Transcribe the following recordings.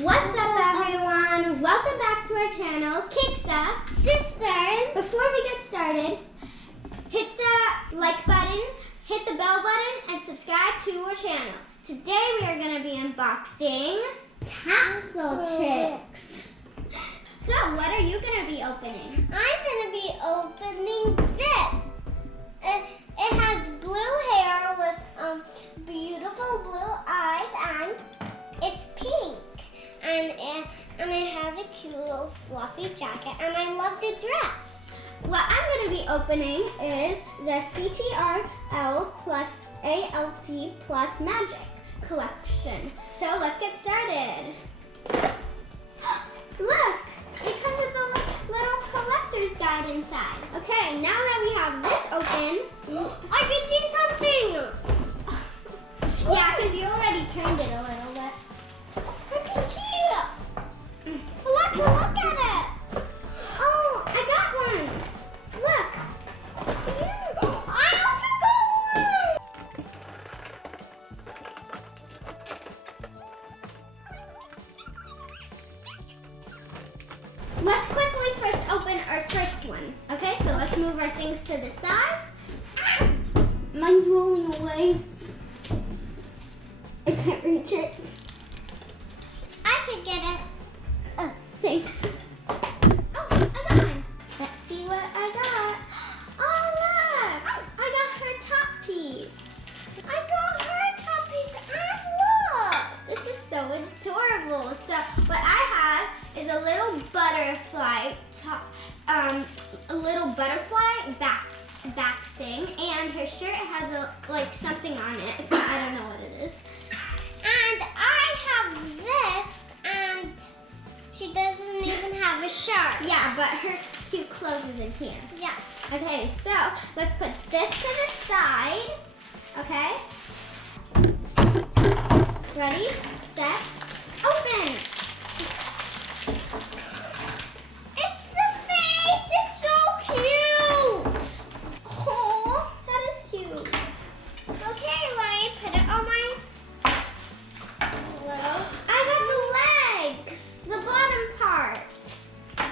What's up, everyone? Welcome back to our channel, Kixa Sisters. Before we get started, hit the like button, hit the bell button, and subscribe to our channel. Today we are going to be unboxing Capsule CHIX. So, what are you going to be opening? I'm going to be opening this. It has blue hair with beautiful blue eyes, and it's pink. And it has a cute little fluffy jacket, and I love the dress. What I'm going to be opening is the CTRL plus ALT plus Magic collection. So let's get started. Look, it comes with a little collector's guide inside. Okay, now that we have this open, I can see something. Yeah, because you already turned it a little bit. I can see it. Look at it. Oh, I got one. Look. I also got one. Let's quickly first open our first ones. Okay, so let's move our things to the side. Mine's rolling away. I can't reach it. I can get it. Oh, thanks. Oh, I got mine. Let's see what I got. Oh, look. I got her top piece. I got her top piece, and look. This is so adorable. So what I have is a little butterfly top, a little butterfly back thing, and her shirt has like something on it. I don't know what it is. And I have this, and she doesn't even have a shirt. Yeah, but her cute clothes is in here. Yeah. Okay, so let's put this to the side. Okay. Ready, set, open. It's the face. It's so cute. Oh, that is cute. Okay, let me put it on my little. I got the legs, the bottom part.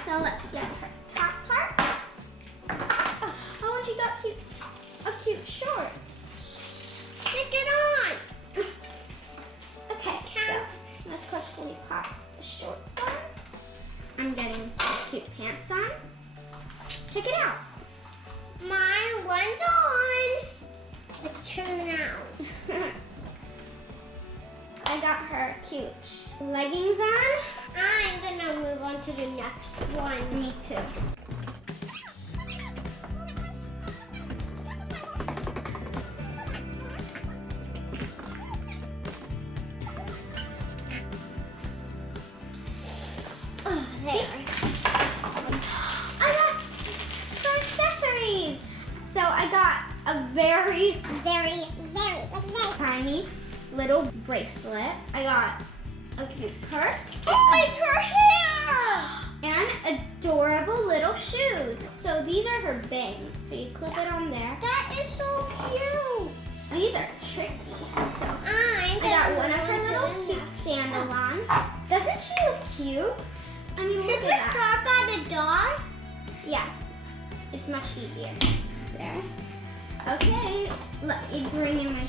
So let's get her top part. Oh, and she got cute shorts. Stick it on. Okay, so let's quickly pop the shorts on. I'm getting cute pants on. Check it out. My one's on. It's turned out. I got her cute leggings on. I'm gonna move on to the next one. Me too. Oh, there. I got some accessories. So I got a very tiny little bracelet. I got a cute purse. Oh, it's her hair! And adorable little shoes. So these are her bangs. So you clip it on there. That is so cute. These are tricky. So I I got one of her little cute sandals on. Doesn't she look cute? I mean, Should look we at that. start by the dog? Yeah, it's much easier. There. Okay, let me bring in my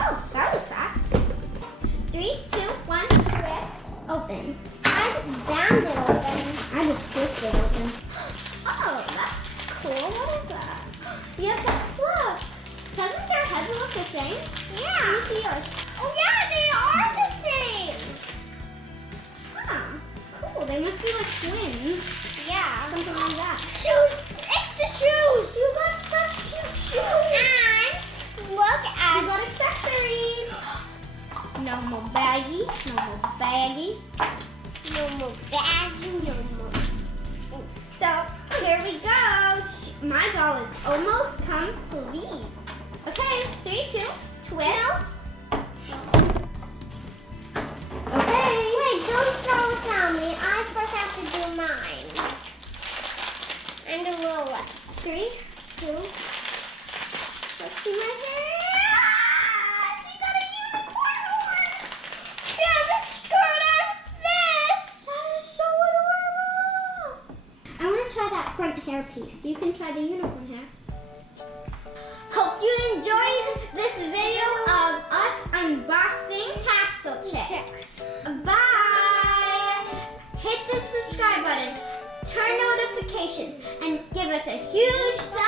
Oh, that was fast. 3, 2, 1, twist, open. I just bound it open. I just twisted open. Oh, that's cool. What is that? Yeah, look. Doesn't their heads look the same? Yeah. Let me see yours. Oh yeah, they are the same. Huh. Cool. They must be like twins. Yeah. Something like that. Shoes. It's the shoes. You got such cute shoes. And look You at got accessories. No more baggy. No more baggy. no more baggy, no more. So here we go. My doll is almost complete. Okay, 3, 2, twist. Okay. Wait, don't throw it on me. I first have to do mine. And a little less. 3, 2. Let's see my hair. She got a unicorn horn. She has a skirt and front hairpiece. You can try the unicorn hair. Hope you enjoyed this video of us unboxing Capsule CHIX. Bye! Hit the subscribe button, turn notifications, and give us a huge thumbs